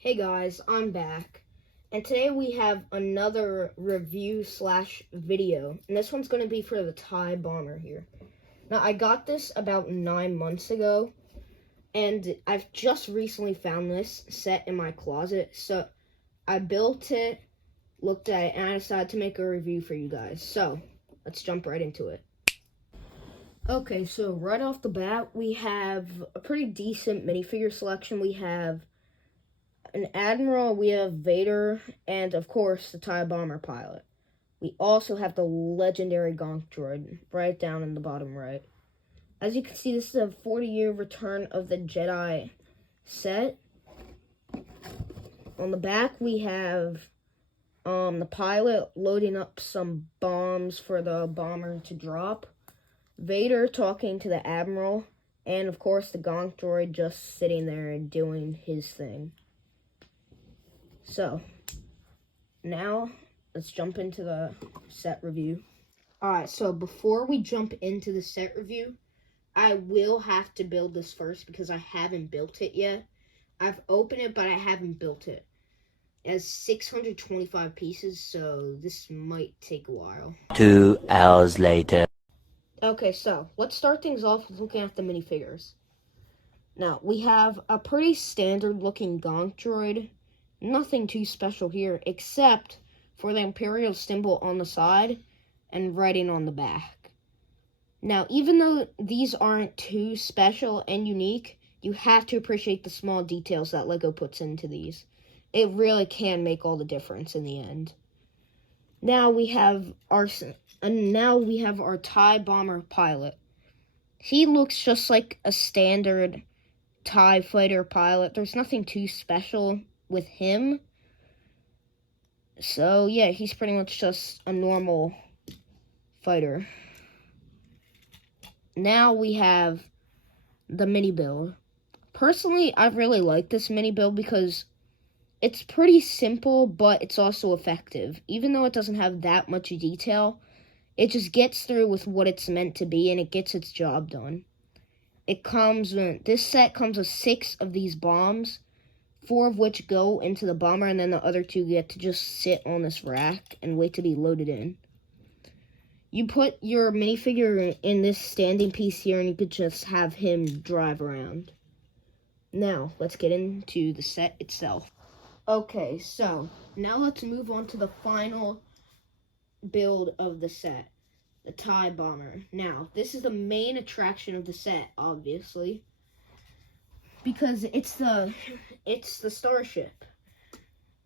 Hey guys, I'm back, and today we have another review slash video, and this one's going to be for the TIE Bomber here. Now, I got this about 9 months ago, and I've just recently found this set in my closet, so I built it, looked at it, and I decided to make a review for you guys. So, let's jump right into it. Okay, so right off the bat, we have a pretty decent minifigure selection. We have an Admiral, we have Vader, and of course the TIE Bomber pilot. We also have the legendary Gonk droid right down in the bottom right. As you can see, this is a 40-year Return of the Jedi set. On the back, we have the pilot loading up some bombs for the bomber to drop. Vader talking to the Admiral, and of course the Gonk droid just sitting there and doing his thing. So, now, let's jump into the set review. Alright, so before we jump into the set review, I will have to build this first because I haven't built it yet. I've opened it, but I haven't built it. It has 625 pieces, so this might take a while. 2 hours later. Okay, so let's start things off with looking at the minifigures. Now, we have a pretty standard looking Gonk droid. Nothing too special here, except for the Imperial symbol on the side and writing on the back. Now, even though these aren't too special and unique, you have to appreciate the small details that LEGO puts into these. It really can make all the difference in the end. Now we have our TIE Bomber pilot. He looks just like a standard TIE fighter pilot. There's nothing too special with him. So, yeah, he's pretty much just a normal fighter. Now we have the mini build. Personally, I really like this mini build because it's pretty simple, but it's also effective. Even though it doesn't have that much detail, it just gets through with what it's meant to be, and it gets its job done. This set comes with 6 of these bombs, 4 of which go into the bomber, and then the other 2 get to just sit on this rack and wait to be loaded in. You put your minifigure in this standing piece here, and you could just have him drive around. Now, let's get into the set itself. Okay, so now let's move on to the final build of the set, the TIE Bomber. Now, this is the main attraction of the set, obviously, because it's the starship.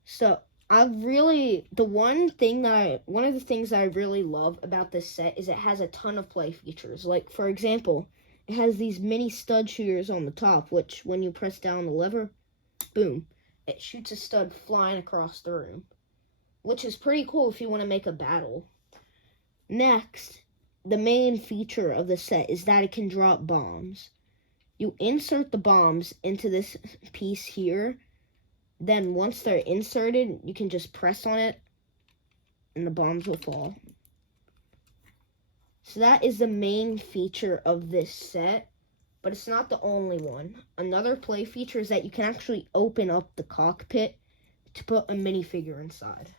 So, one of the things I really love about this set is it has a ton of play features. Like, for example, it has these mini stud shooters on the top, which when you press down the lever, boom, it shoots a stud flying across the room, which is pretty cool if you want to make a battle. Next, the main feature of the set is that it can drop bombs. You insert the bombs into this piece here. Then once they're inserted, you can just press on it and the bombs will fall. So that is the main feature of this set, but it's not the only one. Another play feature is that you can actually open up the cockpit to put a minifigure inside.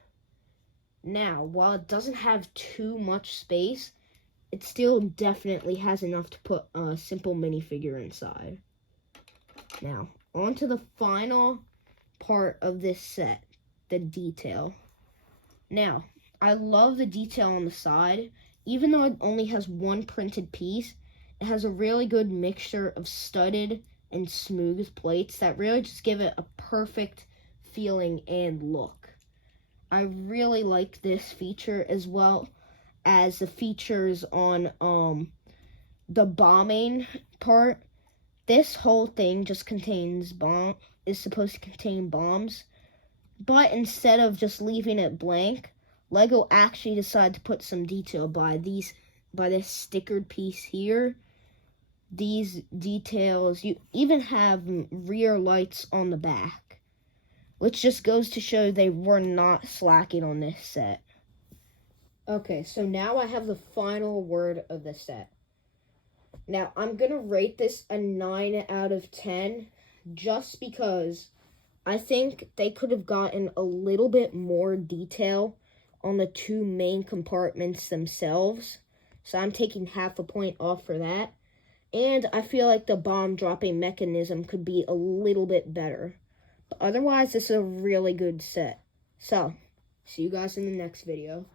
Now, while it doesn't have too much space, it still definitely has enough to put a simple minifigure inside. Now, on to the final part of this set, the detail. Now, I love the detail on the side. Even though it only has one printed piece, it has a really good mixture of studded and smooth plates that really just give it a perfect feeling and look. I really like this feature as well as the features on the bombing part. This whole thing just is supposed to contain bombs, but instead of just leaving it blank, LEGO actually decided to put some detail by this stickered piece here. These details, you even have rear lights on the back, which just goes to show they were not slacking on this set. Okay, so now I have the final word of the set. Now, I'm going to rate this a 9 out of 10 just because I think they could have gotten a little bit more detail on the two main compartments themselves. So I'm taking half a point off for that. And I feel like the bomb dropping mechanism could be a little bit better. But otherwise, this is a really good set. So, see you guys in the next video.